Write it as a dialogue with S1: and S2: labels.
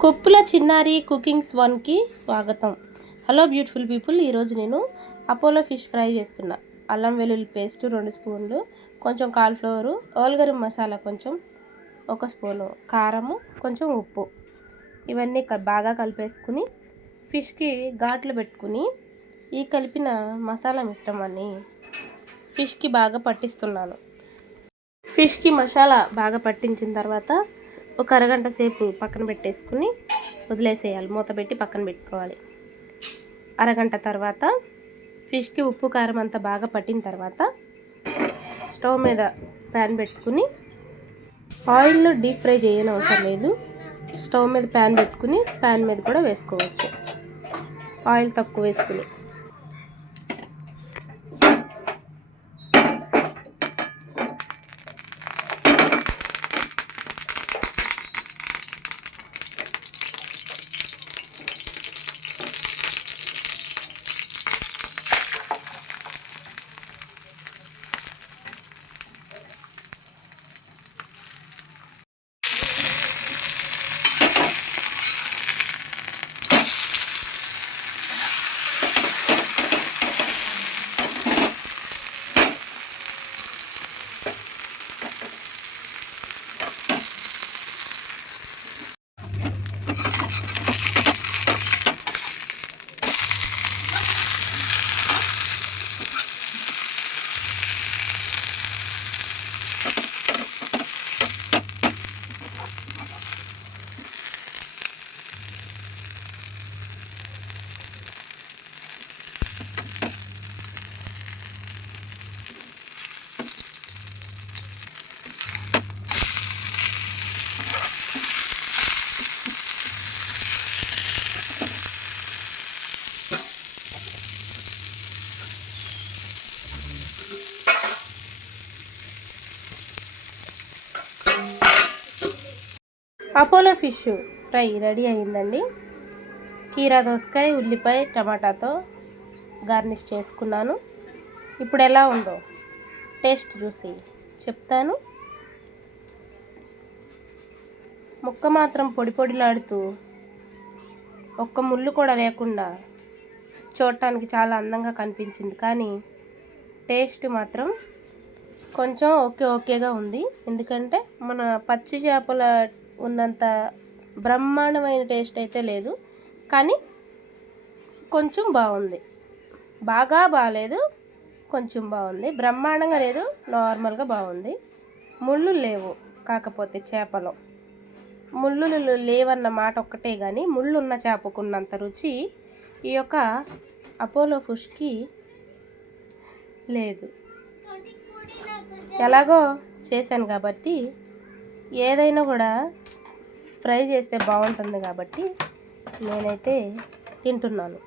S1: కొప్పుల చిన్నారి కుకింగ్స్ వన్కి స్వాగతం. హలో బ్యూటిఫుల్ పీపుల్ ఈరోజు నేను అపోలో ఫిష్ ఫ్రై చేస్తున్నా. అల్లం వెల్లుల్లి పేస్ట్ రెండు స్పూన్లు కొంచెం కాల్ఫ్లవరు ఓల్గరం మసాలా కొంచెం ఒక స్పూను కారము కొంచెం ఉప్పు. ఇవన్నీ క- బాగా కలిపేసుకుని ఫిష్కి ఘాట్లు పెట్టుకుని ఈ కలిపిన మసాలా మిశ్రమాన్ని ఫిష్కి బాగా పట్టిస్తున్నాను. ఫిష్కి మసాలా బాగా పట్టించిన తర్వాత ఒక అరగంట సేపు పక్కన పెట్టేసుకుని వదిలేసేయాలి. మూత పెట్టి పక్కన పెట్టుకోవాలి. అరగంట తర్వాత ఫిష్కి ఉప్పు కారం అంతా బాగా పట్టిన తర్వాత స్టవ్ మీద ప్యాన్ పెట్టుకుని ఆయిల్లో డీప్ ఫ్రై చేయని అవసరం లేదు. స్టవ్ మీద ప్యాన్ పెట్టుకుని ప్యాన్ మీద కూడా వేసుకోవచ్చు. ఆయిల్ తక్కువ వేసుకుని. Thank you. Apollo fish fry ready అయిందండి. కీరా దోసకాయ ఉల్లిపాయ టమాటాతో గార్నిష్ చేసుకున్నాను. ఇప్పుడు ఎలా ఉందో టేస్ట్ చూసి చెప్తాను. ముక్క మాత్రం పొడి పొడిలాడుతూ ఒక్క ముళ్ళు కూడా లేకుండా చూడటానికి చాలా అందంగా కనిపించింది. కానీ టేస్ట్ మాత్రం కొంచెం ఓకే ఓకేగా ఉంది. ఎందుకంటే మన పచ్చి చేపల ఉన్నంత బ్రహ్మాండమైన టేస్ట్ అయితే లేదు. కానీ కొంచెం బాగుంది. బాగా బాగాలేదు కొంచెం బాగుంది. బ్రహ్మాండంగా లేదు నార్మల్గా బాగుంది. ముళ్ళు లేవు కాకపోతే చేపలో. ముళ్ళులు లేవన్న మాట ఒక్కటే కానీ ముళ్ళు ఉన్న చేపకున్నంత రుచి ఈ యొక్క అపోలో ఫిష్కి లేదు. ఎలాగో చేశాను కాబట్టి ఏదైనా కూడా ఫ్రై చేస్తే బాగుంటుంది కాబట్టి నేనైతే తింటున్నాను.